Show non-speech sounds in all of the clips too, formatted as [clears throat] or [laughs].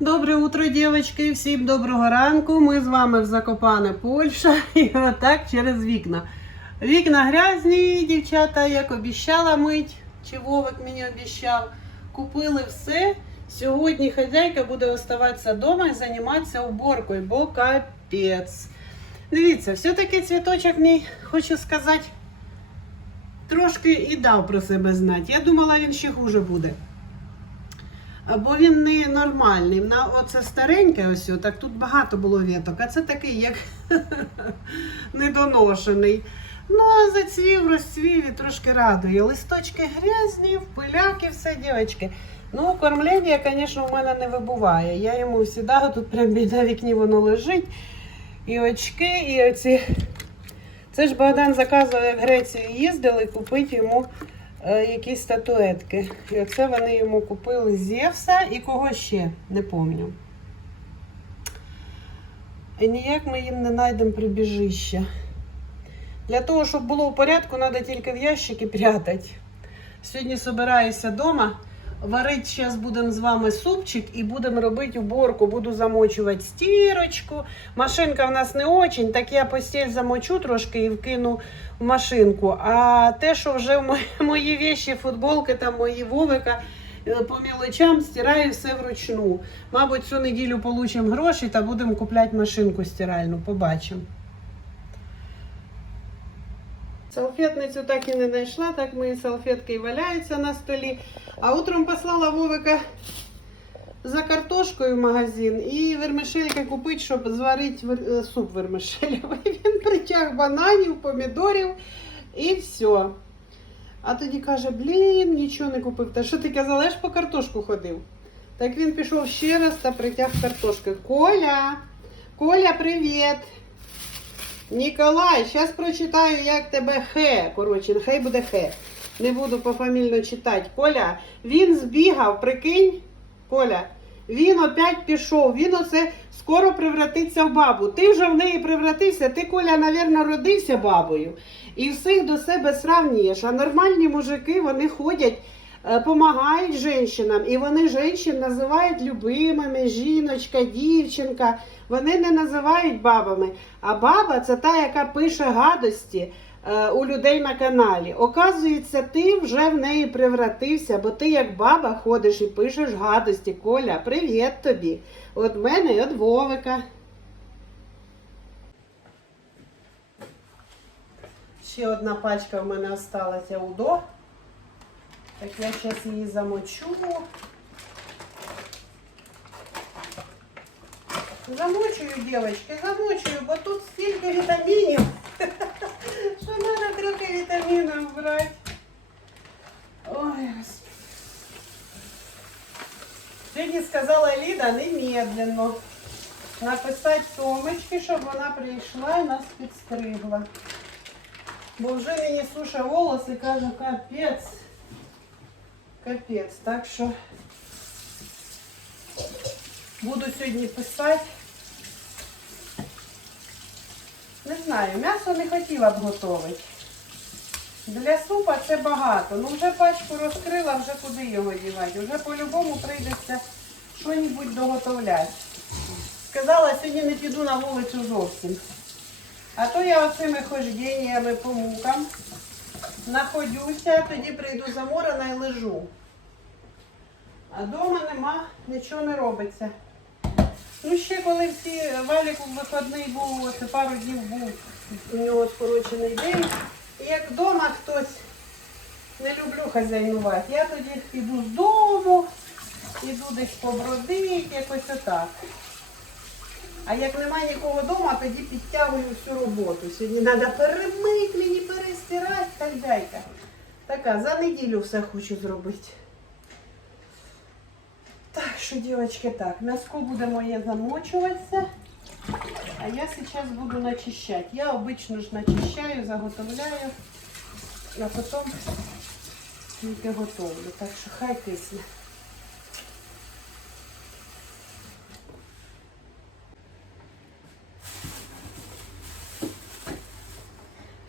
Добре утро, дівчатки, всім доброго ранку. Ми з вами в Закопане, Польща. [laughs] І отак через вікна. Вікна грязні, дівчата, як обіщала мить, чи Вовик мені обіщав. Купили все. Сьогодні хазяйка буде оставатися вдома і займатися уборкою, бо капець. Дивіться, все-таки цвіточок мій, хочу сказати, трошки і дав про себе знати. Я думала, він ще хуже буде. Бо він не нормальний. На оце стареньке ось, так тут багато було віток, а це такий, як [laughs] недоношений. Ну, а зацвів, розцвів і трошки радує. Листочки грязні, в пиляки, все, дівчатки. Ну, кормлення, звісно, у мене не вибуває. Я йому завжди, тут прямо біля вікні воно лежить. І очки, і оці. Це ж Богдан заказував, як в Грецію їздили, купити йому якісь статуетки. І оце вони йому купили Зевса і кого ще, не пам'ятаю. І ніяк ми їм не знайдемо прибіжище. Для того, щоб було в порядку, треба тільки в ящики прятати. Сьогодні збираюся вдома. Варити зараз будемо з вами супчик і будемо робити уборку. Буду замочувати стірочку. Машинка в нас не очень, так я постіль замочу трошки і вкину в машинку. А те, що вже [laughs] мої, мої віші, футболки, там мої вовика, е, по мілочам стираю все вручну. Мабуть, цю неділю получимо гроші та будемо купляти машинку стиральну. Побачимо. Салфетницю так і не знайшла, так мої салфетки і валяються на столі. А утром послала Вовика за картошкою в магазин і вермишельки купити, щоб зварити е, суп вермишельовий. [laughs] Він притяг бананів, помідорів і все. А тоді каже, блін, нічого не купив. Та що ти казала, я ж по картошку ходив. Так він пішов ще раз та притяг картошки. Коля, Коля, привіт! Ніколай, зараз прочитаю, як тебе хе. Коротше, хай буде хе. Не буду пофамільно читати. Коля, він збігав, прикинь, Коля, він опять пішов, він оце скоро превратиться в бабу. Ти вже в неї превратився, ти, Коля, навірно, родився бабою. І всіх до себе сравнюєш. А нормальні мужики, вони ходять, допомагають жінкам, і вони жінчин називають любимими, жіночка, дівчинка. Вони не називають бабами. А баба це та, яка пише гадості е, у людей на каналі. Оказується, ти вже в неї превратився, бо ти як баба ходиш і пишеш гадості. Коля, привіт тобі. От мене і от Вовика. Ще одна пачка в мене осталася удо. Так я зараз її замочу. Замочую, девочки, замочую, бо тут стільки вітамінів, що [laughs] треба трохи вітамінів брати. Ой, Господи. Сьогодні сказала Ліда немедленно написати Томочки, щоб вона прийшла і нас підстригла. Бо вже мені суша волоси, каже, капець. Капець. Так що буду сьогодні писати. Не знаю, м'ясо не хотіла б готувати. Для супа це багато. Ну вже пачку розкрила, вже куди його дівати. Вже по-любому прийдеться щось доготовляти. Сказала, сьогодні не піду на вулицю зовсім. А то я оцими хожденнями по мукам находюся, тоді прийду заморена і лежу. А вдома нема, нічого не робиться. Ну, ще коли всі валік у виходний був, це пару днів був у нього скорочений день. І як вдома хтось не люблю хазяйнувати, я тоді йду з дому, іду десь побродить, якось отак. А як немає нікого вдома, тоді підтягую всю роботу. Сьогодні треба перемити, мені перестирати, так дайка. Така, за неділю все хочу зробити. Так що, дівчатки, так, м'яско буде моє замочуватися. А я зараз буду начищати. Я обично ж начищаю, заготовляю, а потім тільки готовлю. Так що хай кисне.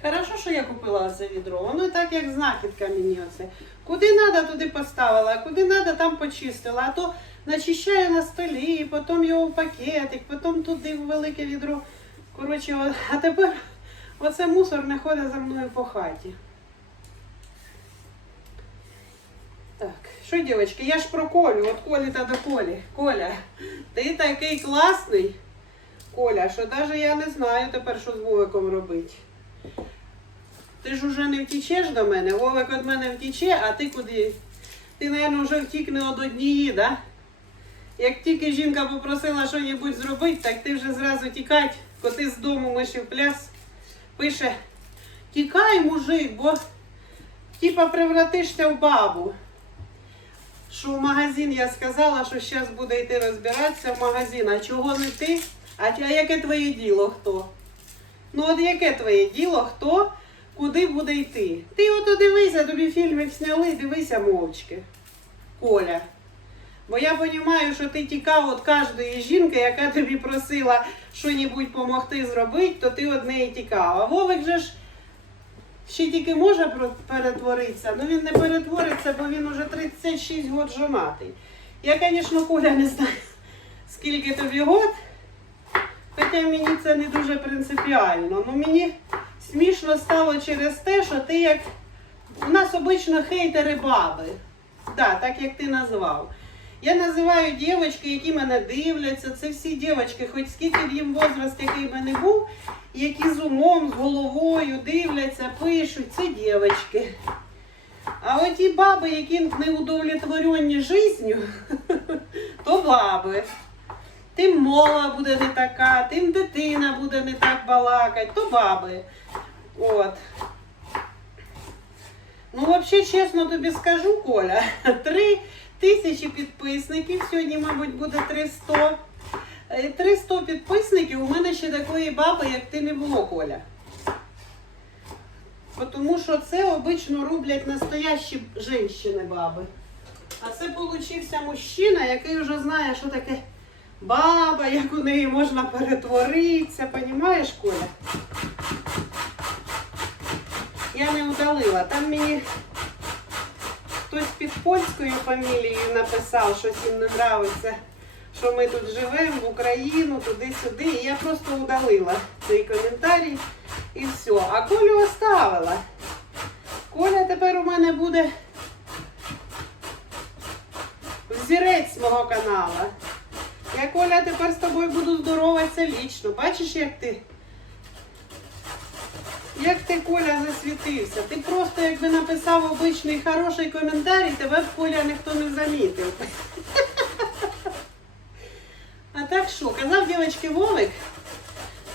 Хорошо, що я купила це відро. Воно так як знахідка мені оце. Куди треба, туди поставила, а куди треба, там почистила. А то начищаю на столі, потім його в пакетик, потім туди в велике відро. Коротше, а тепер оце мусор не ходить за мною по хаті. Так, що, дівчатки, я ж про Колю, от Колі та до Колі. Коля, ти такий класний, Коля, що навіть я не знаю тепер, що з Вовиком робити. Ти ж уже не втічеш до мене, Вовик від мене втіче, а ти куди? Ти, мабуть, вже втік не од однієї, да? Як тільки жінка попросила щось зробити, так ти вже зразу тікать, коти з дому мишів пляс, пише, тікай, мужик, бо типа превратишся в бабу. Що в магазин я сказала, що зараз буде йти розбиратися в магазин. А чого не ти? А яке твоє діло хто? Ну от яке твоє діло, хто куди буде йти? Ти ото дивися, тобі фільмик зняли, дивися мовчки. Коля. Бо я розумію, що ти тікав від кожної жінки, яка тобі просила щось допомогти зробити, то ти від неї тікав. А Вовик же ж ще тільки може перетворитися, але він не перетвориться, бо він уже 36 років жонатий. Я, звісно, Коля не знаю, скільки тобі год, хоча мені це не дуже принципіально. Ну мені смішно стало через те, що ти як. У нас обично хейтери баби. Да, так як ти назвав. Я називаю дівчатки, які мене дивляться. Це всі дівчатки, хоч скільки б їм возраст, який би не був, які з умом, з головою дивляться, пишуть, це дівчатки. А оті баби, які не удовлетворені життю, [laughs] то баби. Тим мова буде не така, тим дитина буде не так балакати, то баби. От. Ну, взагалі, чесно тобі скажу, Коля, [laughs] три тисячі підписників, сьогодні, мабуть, буде 300. Е, 300 підписників, у мене ще такої баби, як ти не було, Коля. Тому що це обично роблять настоящі жінки баби. А це получився мужчина, який вже знає, що таке баба, як у неї можна перетворитися, понімаєш, Коля? Я не удалила. Там мені хтось під польською фамілією написав, щось їм не нравиться, що ми тут живемо в Україну, туди-сюди. І я просто удалила цей коментарій і все. А Колю оставила. Коля тепер у мене буде взірець мого каналу. Я Коля тепер з тобою буду здороватися лічно. Бачиш, як ти? Як ти, Коля, засвітився? Ти просто якби написав обичний хороший коментарій, тебе б Коля ніхто не замітив. А так що, казав дівчатки Вовик,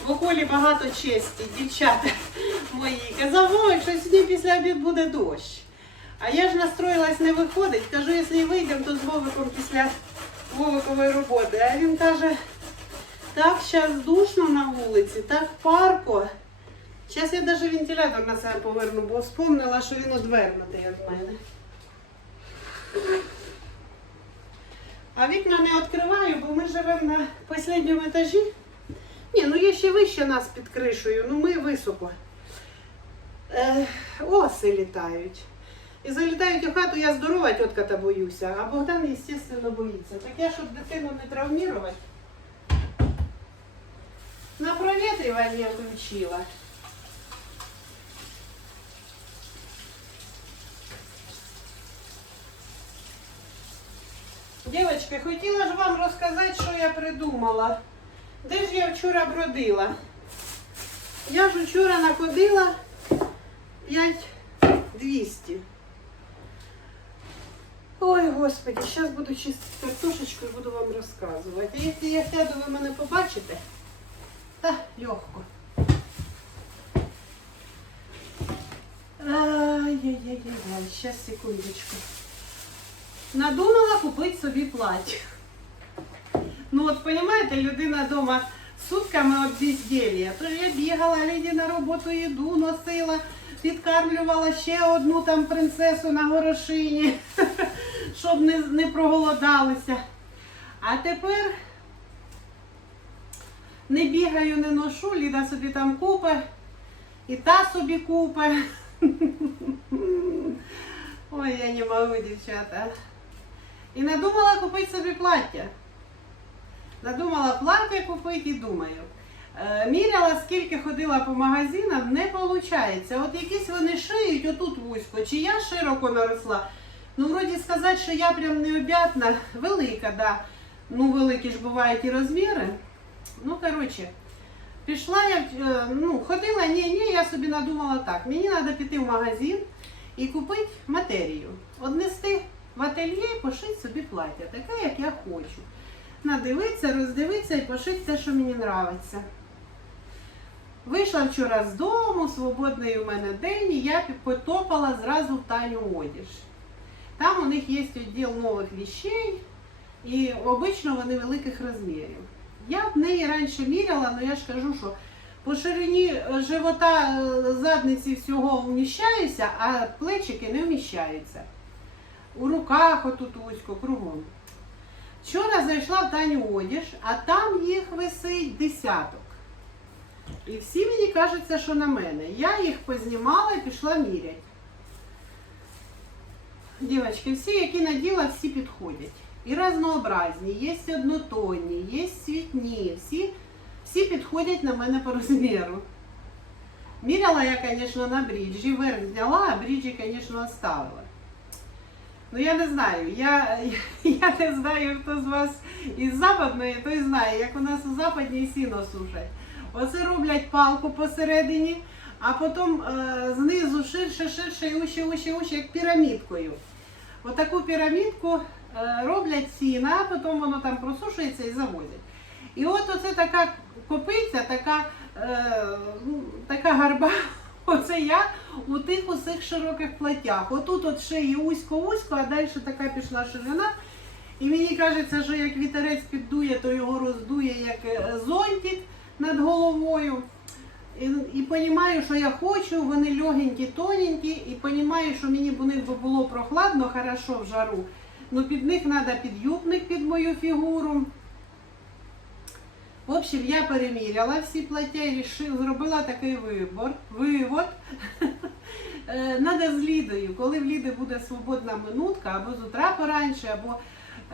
в Колі багато честі, дівчата мої. Казав Вовик, що сьогодні після обід буде дощ. А я ж настроїлась не виходить. Кажу, якщо і вийдемо, то з Вовиком після Вовикової роботи. А він каже, так зараз душно на вулиці, так парко. Зараз я навіть вентилятор на себе поверну, бо вспомнила, що він одвернутий від мене. А вікна не відкриваю, бо ми живемо на останньому етажі. Ні, ну є ще вище нас під кришею, ну ми високо. Е, оси літають. І залітають у хату, я здорова тітка та боюся, а Богдан, звісно, боїться. Так я, щоб дитину не травмувати, на провітрювання включила. Дівчатки, хотіла ж вам розказати, що я придумала. Де ж я вчора бродила? Я ж вчора находила 5200. Ой, господи, зараз буду чистити картошечку і буду вам розказувати. А якщо я сяду, ви мене побачите, та легко. Ай-яй-яй-яй, зараз секундочку. Надумала купити собі плаття. Ну от, розумієте, людина вдома сутками от безделья. Тож я бігала, леді на роботу їду носила, підкармлювала ще одну там принцесу на горошині, [laughs] щоб не, не проголодалися. А тепер не бігаю, не ношу, Ліда собі там купе, і та собі купе. [laughs] Ой, я не можу, дівчата. І надумала купити собі плаття. Надумала плаття купити і думаю. Е, Міряла, скільки ходила по магазинам, не виходить. От якісь вони шиють отут вузько, чи я широко наросла. Ну, вроді сказати, що я прям необ'ятна, велика, да. Ну, великі ж бувають і розміри. Ну, коротше, пішла я, е, ну, ходила, ні, ні, я собі надумала так. Мені треба піти в магазин і купити матерію. Однести в ательє і пошити собі плаття, таке, як я хочу. Надивитися, роздивитися і пошити те, що мені подобається. Вийшла вчора з дому, свободний у мене день, і я потопала зразу в Таню одіж. Там у них є відділ нових вещей, і обично вони великих розмірів. Я в неї раніше міряла, але я ж кажу, що по ширині е, живота е, задниці всього вміщаюся, а плечики не вміщаються. У руках отут вузько, кругом. Вчора зайшла в Таню одіж, а там їх висить десяток. І всі мені кажеться, що на мене. Я їх познімала і пішла міряти. Дівчатки, всі, які наділа, всі підходять. І разнообразні, є однотонні, є цвітні, всі, всі підходять на мене по розміру. Міряла я, звісно, на бріджі, верх зняла, а бріджі, звісно, оставила. Ну я не знаю, я, [laughs] я не знаю, хто з вас із западної, той знає, як у нас у западній сіно сушать. Оце роблять палку посередині, а потім е, знизу ширше, ширше і уще, уще, уще, як пірамідкою. Отаку пірамідку е, роблять сіна, а потім воно там просушується і завозять. І от оце така копиця, така, е, ну, така гарба. Оце я у тих усіх широких платях. Отут от шиї узько-узько, а далі така пішла ширина. І мені кажеться, що як вітерець піддує, то його роздує як е, зонтик над головою. І, і розумію, що я хочу, вони легенькі, тоненькі, і розумію, що мені б у них було прохладно, хорошо в жару. Ну під них треба підюбник під мою фігуру. В общем, я переміряла всі плаття і зробила такий вибор, вивод. [laughs] Е, Надо з Лідою, коли в Ліди буде свободна минутка, або з утра пораньше, або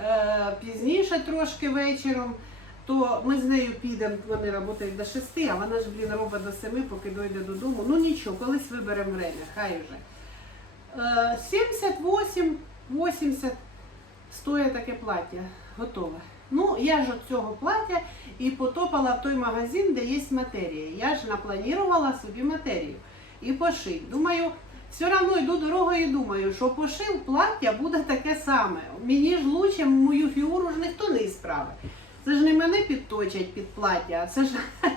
е, пізніше трошки вечором, то ми з нею підемо, вони працюють до 6, а вона ж, блін, робить до 7, поки дойде додому. Ну нічого, колись виберемо время, хай вже. Е, 78, 80 стоїть таке плаття, готове. Ну, я ж от цього плаття і потопала в той магазин, де є матерія. Я ж напланувала собі матерію і пошив. Думаю, все одно йду дорогою і думаю, що пошив плаття буде таке саме. Мені ж лучше мою фігуру ж ніхто не справить. Це ж не мене підточать під плаття, це ж. [laughs]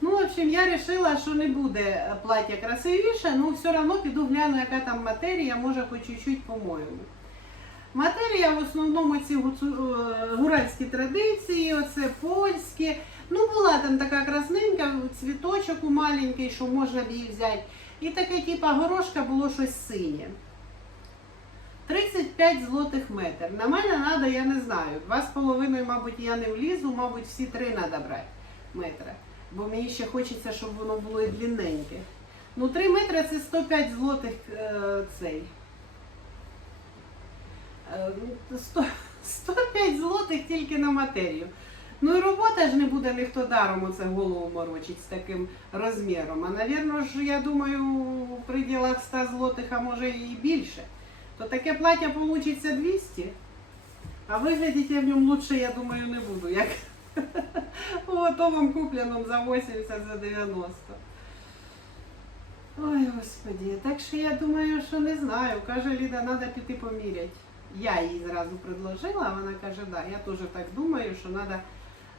Ну, в общем, я вирішила, що не буде плаття красивіше, ну все одно піду гляну, яка там матерія, може хоч чуть-чуть по-моєму. Матерія в основному ці е, гуральські традиції, оце польські. Ну, була там така красненька, цвіточок у маленький, що можна б її взяти. І таке, типа горошка було щось синє. 35 злотих метр. На мене треба, я не знаю. Два з половиною, мабуть, я не влізу, мабуть, всі три треба брати метри. Бо мені ще хочеться, щоб воно було і длинненьке. Ну, 3 метри це 105 злотих е, цей. Е, ну, 100, 105 [laughs] злотих тільки на матерію. Ну і робота ж не буде ніхто даром оце голову морочить з таким розміром. А навірно ж, я думаю, в пределах 100 злотих, а може і більше. То таке плаття вийде 200. А виглядіти я в ньому лучше, я думаю, не буду. Як [laughs] у готовому купленому за 80, за 90. Ой, господі, так що я думаю, що не знаю. Каже Ліда, треба піти поміряти. Я їй зразу предложила, а вона каже, да, я теж так думаю, що треба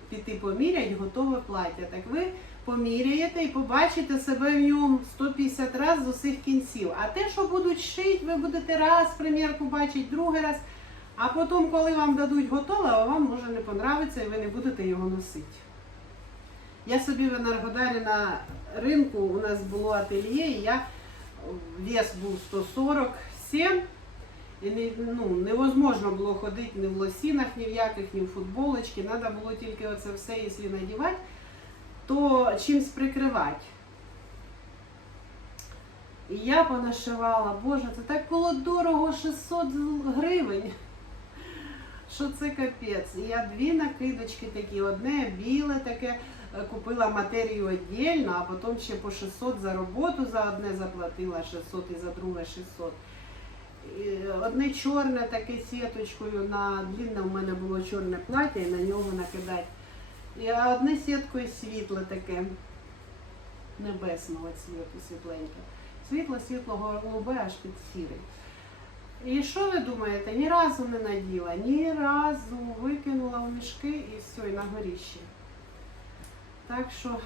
піти поміряти готове плаття. Так ви поміряєте і побачите себе в ньому 150 разів з усіх кінців. А те, що будуть шити, ви будете раз примірку бачити, другий раз. А потім, коли вам дадуть готове, вам може не понравиться і ви не будете його носити. Я собі в Енергодарі на ринку, у нас було ательє, і я вес був 147. І не, ну, невозможно було ходити ні в лосінах, ні в яких, ні в футболочці. Треба було тільки оце все, якщо надівати, то чимось прикривати. І я понашивала, боже, це так було дорого 600 гривень. що це капець. І я дві накидочки такі, одне біле таке, е, купила матерію віддільно, а потім ще по 600 за роботу за одне заплатила 600 і за друге 600. І Одне чорне таке сіточкою на длинне у мене було чорне плаття і на нього накидати. І одне сіткою світле таке небесного цвіту, світленьке. Світло світлого голубе аж під сірий. І що ви думаєте? Ні разу не наділа, ні разу викинула в мішки і все, і на горіще. Так що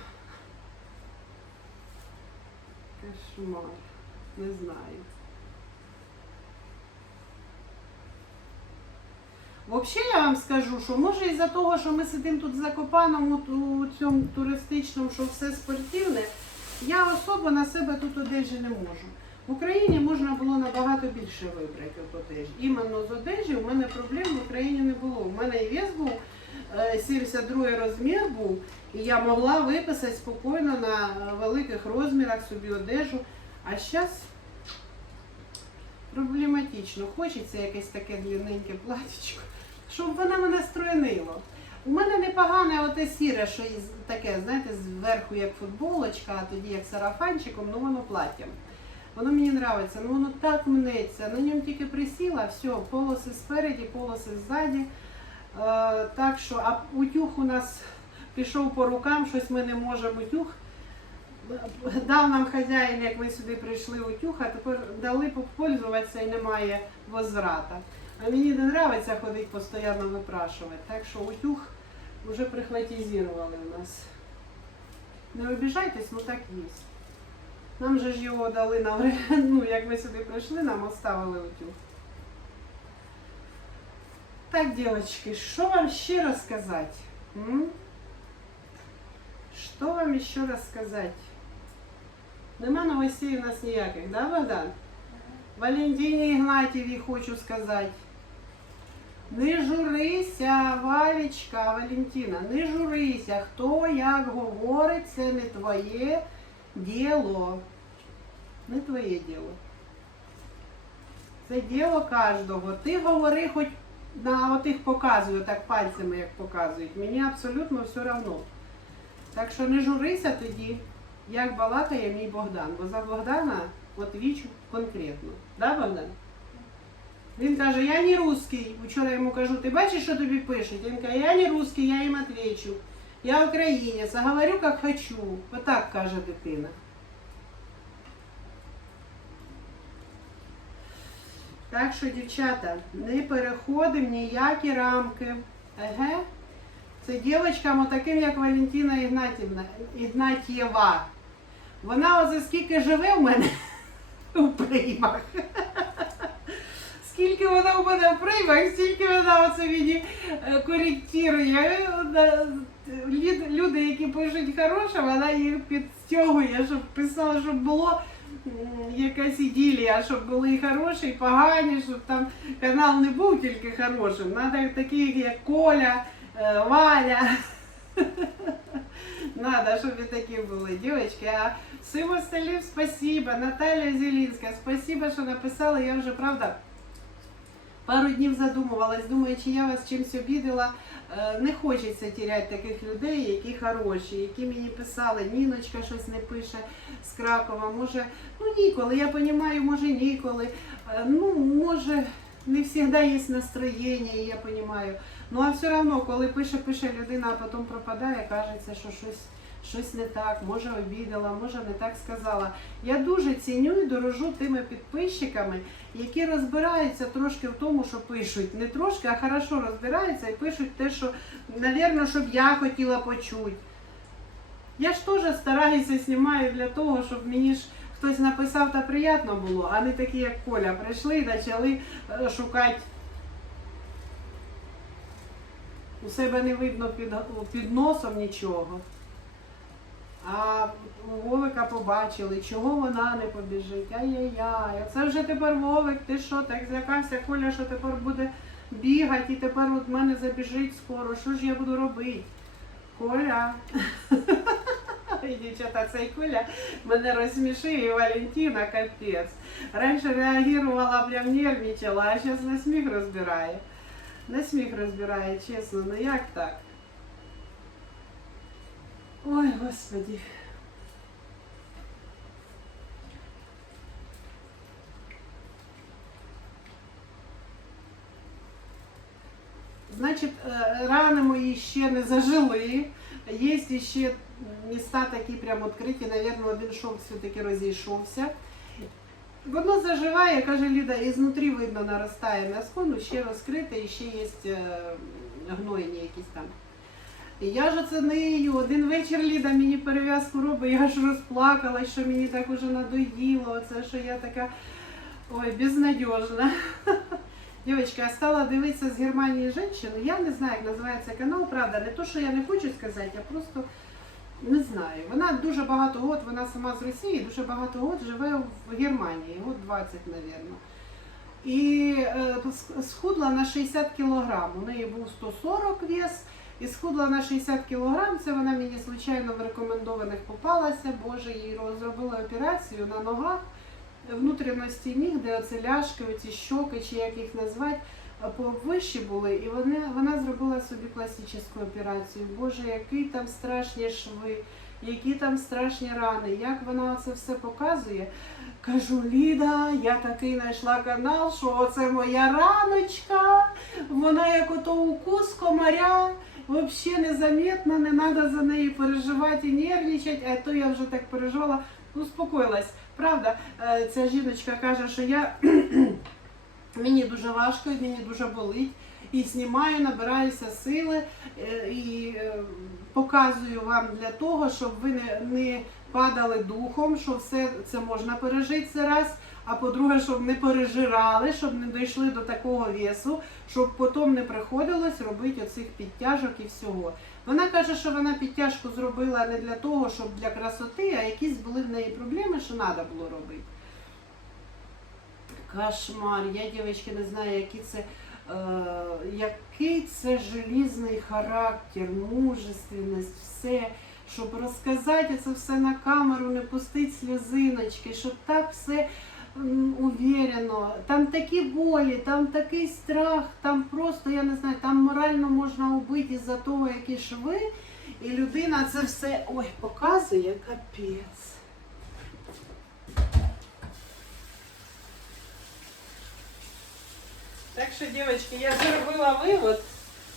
кошмар, не знаю. Взагалі я вам скажу, що може із-за того, що ми сидимо тут Закопаному, у цьому туристичному, що все спортивне, я особо на себе тут одежі не можу. В Україні можна було набагато більше вибрати одежі. Іменно з одежі у мене проблем в Україні не було. У мене і вес був е, 72 розмір був, і я могла виписати спокійно на е, великих розмірах собі одежу. А зараз проблематично. Хочеться якесь таке длинненьке платічко, щоб воно мене стройнило. У мене непогане оте сіре, що таке, знаєте, зверху як футболочка, а тоді як сарафанчиком, ну воно платтям. Воно мені подобається, ну воно так мнеться. На ньому тільки присіла, все, полоси спереді, полоси ззаді. Е, так що, а утюг у нас пішов по рукам, щось ми не можемо утюг. Дав нам хазяїн, як ми сюди прийшли утюг, а тепер дали попользуватися і немає возврата. А мені не подобається ходити постійно випрашувати. Так що утюг вже прихватизували у нас. Не обіжайтесь, ну так є. Нам же ж його дали на [laughs] ну як ми сюди прийшли, нам оставили утюг. Так, девочки, що вам ще розказати? Що вам ще розказати? Нема новостей у нас ніяких, да, Богдан? Валентині Ігнатівій хочу сказати. Не журися, Валечка, Валентина, не журися. Хто як говорить, це не твоє діло. Не твоє діло. Це діло кожного. Ти говори, хоч на отих показую, так пальцями, як показують. Мені абсолютно все одно. Так що не журися тоді, як балакає мій Богдан. Бо за Богдана отвічу конкретно. Да, Богдан? Він каже, я не русский. Вчора йому кажу, ти бачиш, що тобі пишуть? Він каже, я не русский, я їм отвечу. Я українець, а говорю, як хочу. Отак каже дитина. Так що, дівчата, не переходимо ніякі рамки. Еге. Це дівчинкам отаким, як Валентина Ігнатівна, Ігнатєва. Вона оце скільки живе в мене [laughs] у приймах. Скільки вона у мене в приймах, стільки вона оце мені е, коректує. Люди, які пишуть хороше, вона їх підстягує, щоб писала, щоб було якась іділія, щоб були і хороші, і погані, щоб там канал не був тільки хорошим. Треба такі, як Коля, е, Валя. [laughs] Надо, щоб і такі були, дівчатки. А всім остальним спасибо. Наталя Зелінська, спасибо, що написали. Я вже, правда, пару днів задумувалась, думаю, чи я вас чимось обідала. Е, Не хочеться тіряти таких людей, які хороші, які мені писали, Ніночка щось не пише з Кракова, може, ну ніколи, я розумію, може ніколи. Е, Ну, може, не завжди є настроєння, я розумію. Ну а все одно, коли пише, пише людина, а потім пропадає, кажеться, що щось, щось не так, може обідала, може не так сказала. Я дуже ціню і дорожу тими підписчиками, які розбираються трошки в тому, що пишуть. Не трошки, а хорошо розбираються і пишуть те, що, напевно, щоб я хотіла почути. Я ж теж стараюся знімаю для того, щоб мені ж хтось написав та приємно було, а не такі, як Коля, прийшли і почали е, шукати. У себе не видно під, під носом нічого. А Вовика побачили, чого вона не побіжить. Ай-яй-яй. Це вже тепер Вовик, ти що, так злякався Коля, що тепер буде бігати і тепер от мене забіжить скоро. Що ж я буду робити? Коля. Дівчата, цей Коля мене розсмішив і Валентина капець. Раніше реагувала, прям нервничала, а зараз на сміх розбирає. На сміх розбирає, чесно, ну як так? Ой, господи. Значить, е, рани мої ще не зажили. Є ще міста такі прям відкриті, навірно, один шов все-таки розійшовся. Воно заживає, каже Ліда, і видно наростає м'яско, ну ще розкрите ще є е, якісь там. І я ж оце нею, один вечір Ліда мені перев'язку робить, я ж розплакалась, що мені так уже надоїло, оце, що я така ой, безнадіжна. [laughs] Дівчатка, я стала дивитися з Германії женщину. Я не знаю, як називається канал, правда, не то, що я не хочу сказати, а просто не знаю. Вона дуже багато год, вона сама з Росії, дуже багато год живе в Германії, год 20, мабуть. І е, схудла на 60 кілограм. У неї був 140 вес, і схудла на 60 кілограм. Це вона мені случайно в рекомендованих попалася. Боже, їй розробили операцію на ногах внутрішності ніг, де оце ляшки, оці щоки, чи як їх назвати, повищі були, і вони, вона зробила собі пластичну операцію. Боже, які там страшні шви, які там страшні рани, як вона це все показує. Кажу, Ліда, я такий знайшла канал, що оце моя раночка, вона як ото укус комаря. Взагалі незаметно, не треба за нею переживати і нервничати, а то я вже так переживала, успокоїлась. Правда, е, ця жіночка каже, що я [clears throat] мені дуже важко, мені дуже болить. І знімаю, набираюся сили е, і е, показую вам для того, щоб ви не, падали духом, що все це можна пережити це раз. А по-друге, щоб не пережирали, щоб не дійшли до такого весу, щоб потім не приходилось робити оцих підтяжок і всього. Вона каже, що вона підтяжку зробила не для того, щоб для красоти, а якісь були в неї проблеми, що треба було робити. Кошмар, я, дівчатки, не знаю, які це, е, який це желізний характер, мужественність, все, щоб розказати це все на камеру, не пустити сльозиночки, щоб так все м, уверено. Там такі болі, там такий страх, там просто, я не знаю, там морально можна убити із-за того, які шви, і людина це все ой, показує капець. Так що, дівчатки, я зробила вивод,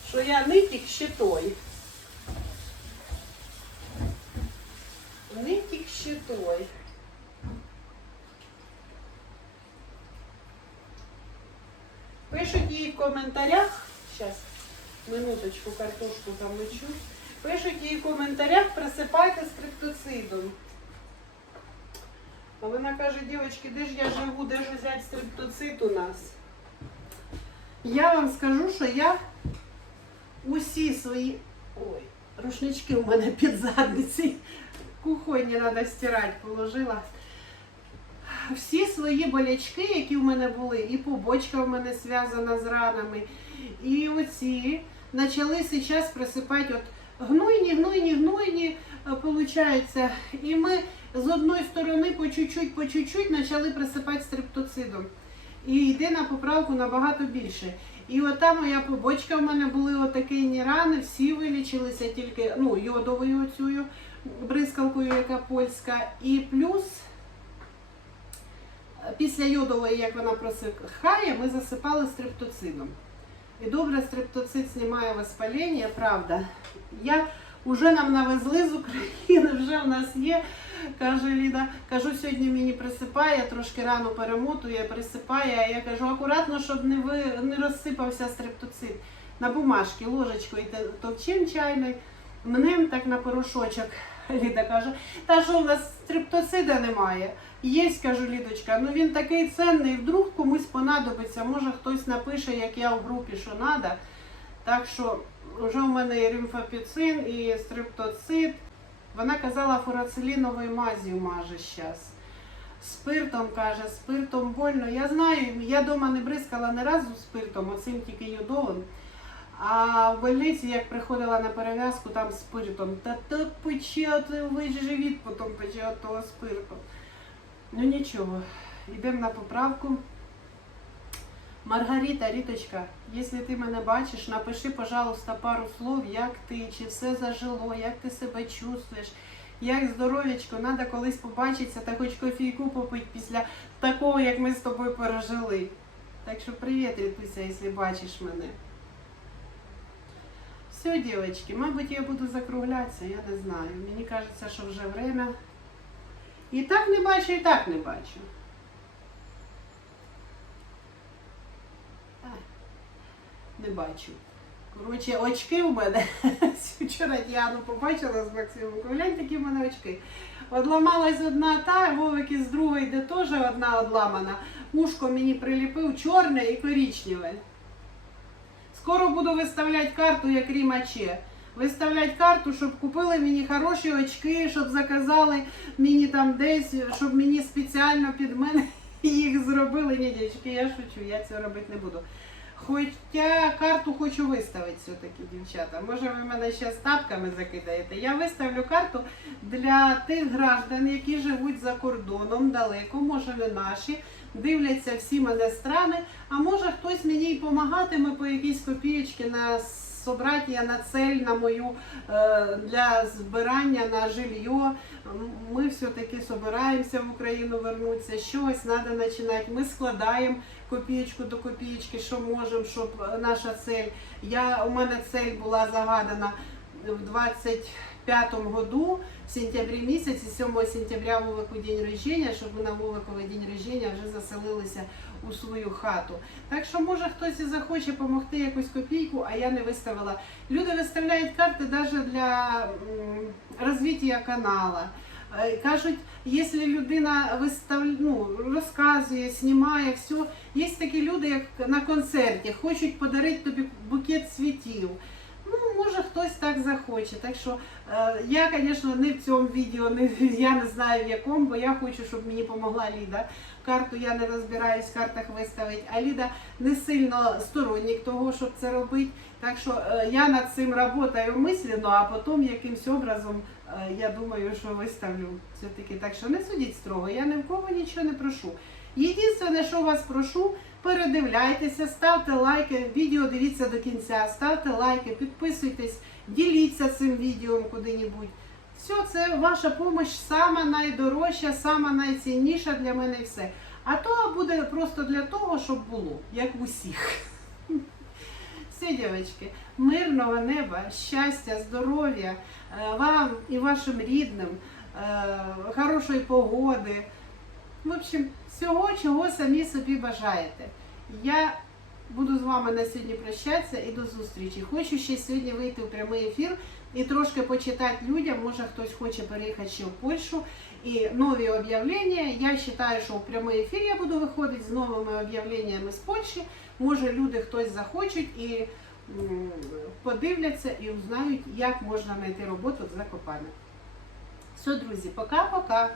що я нитік щитой. Нитік щитой. Пишуть їй в коментарях, зараз, минуточку, картошку замочу. Пишуть їй в коментарях, присипайте стриптоцидом. А вона каже, дівчатки, де ж я живу, де ж взяти стриптоцид у нас? Я вам скажу, що я усі свої. Ой, рушнички у мене під задниці. Кухонні треба стирати, положила. Всі свої болячки, які в мене були, і побочка в мене зв'язана з ранами, і оці почали зараз присипати от гнойні, гнойні, гнойні, виходить. І ми з одної сторони по чуть-чуть, по чуть-чуть почали присипати стриптоцидом. І йде на поправку набагато більше. І ота моя побочка в мене були отакі рани, всі вилічилися тільки ну, йодовою оцю бризкалкою, яка польська. І плюс е, після йодової, як вона просихає, ми засипали стриптоцидом. І добре, стриптоцид знімає воспалення, правда. Я вже нам навезли з України, вже в нас є. Каже Ліда, кажу, сьогодні мені присипає, трошки рано перемотує, присипає. А я кажу, акуратно, щоб не ви не розсипався стриптоцид. На бумажки, ложечкою товчим чайною, мнем так на порошочок. Ліда каже, та що у нас стриптоцида немає. Є, кажу, Лідочка, ну він такий ценний, вдруг комусь понадобиться, може хтось напише, як я в групі, що треба. Так що вже у мене і римфопіцин, і стриптоцид. Вона казала, фурациліновою мазю маже зараз. Спиртом каже, спиртом больно. Я знаю, я вдома не бризкала не разу спиртом, оцим тільки йодовим. А в больниці, як приходила на перев'язку, там спиртом. Та так пече, весь живіт потім пече того спирту. Ну нічого, йдемо на поправку. Маргарита, Ріточка, якщо ти мене бачиш, напиши, пожалуйста, пару слов, як ти, чи все зажило, як ти себе чувствуєш, як здоров'ячко, треба колись побачитися та хоч кофійку попити після такого, як ми з тобою пережили. Так що привіт, Рітуся, якщо бачиш мене. Все, девочки, мабуть, я буду закруглятися, я не знаю. Мені кажеться, що вже время. І так не бачу, і так не бачу. А, Не бачу. Коротше, очки у мене. [laughs] Вчора Діану побачила з Максимом. Глянь, такі в мене очки. Одламалась одна та, Вовик із другої, де теж одна одламана. Мушко мені приліпив чорне і коричневе. Скоро буду виставляти карту, як Рімаче. Виставляти карту, щоб купили мені хороші очки, щоб заказали мені там десь, щоб мені спеціально під мене [laughs] їх зробили. Ні, дівчатки, я шучу, я цього робити не буду. Хоча карту хочу виставити все-таки, дівчата. Може ви мене ще тапками закидаєте. Я виставлю карту для тих граждан, які живуть за кордоном далеко, може не наші, дивляться всі мене страни, а може хтось мені й помагатиме по якійсь копієчки на собраття на цель на мою е, для збирання на жилье. Ми все-таки собираємося в Україну вернутися, щось треба починати. Ми складаємо копієчку до копієчки, що можемо, щоб наша цель. Я, у мене цель була загадана в 25-му году, в сентябрі місяці, 7 сентября Вовику день рождения, щоб ми на Вовиковий день рождения вже заселилися у свою хату. Так що може хтось і захоче допомогти якусь копійку, а я не виставила. Люди виставляють карти навіть для розвиття канала. Е, Кажуть, якщо людина вистав... ну, розказує, знімає все, є такі люди, як на концерті, хочуть подарити тобі букет цвітів. Ну, може хтось так захоче. Так що е, я, звісно, не в цьому відео, не, я не знаю в якому, бо я хочу, щоб мені допомогла Ліда. Карту я не розбираюсь в картах виставити, а Ліда не сильно сторонник того, щоб це робити. Так що е, я над цим працюю мислено, а потім якимсь образом е, я думаю, що виставлю все-таки. Так що не судіть строго, я ні в кого нічого не прошу. Єдине, що вас прошу, передивляйтеся, ставте лайки, відео дивіться до кінця, ставте лайки, підписуйтесь, діліться цим відео куди-небудь. Все, це ваша допомога сама найдорожча, сама найцінніша для мене і все. А то буде просто для того, щоб було, як в усіх. Все, дівчатки, мирного неба, щастя, здоров'я е, вам і вашим рідним, е, хорошої погоди. В общем, всього, чого самі собі бажаєте. Я буду з вами на сьогодні прощатися і до зустрічі. Хочу ще сьогодні вийти в прямий ефір і трошки почитати людям. Може хтось хоче переїхати ще в Польщу. І нові об'явлення. Я вважаю, що в прямий ефір я буду виходити з новими об'явленнями з Польщі. Може люди хтось захочуть і подивляться і узнають, як можна знайти роботу в Закопане. Все, друзі, пока-пока.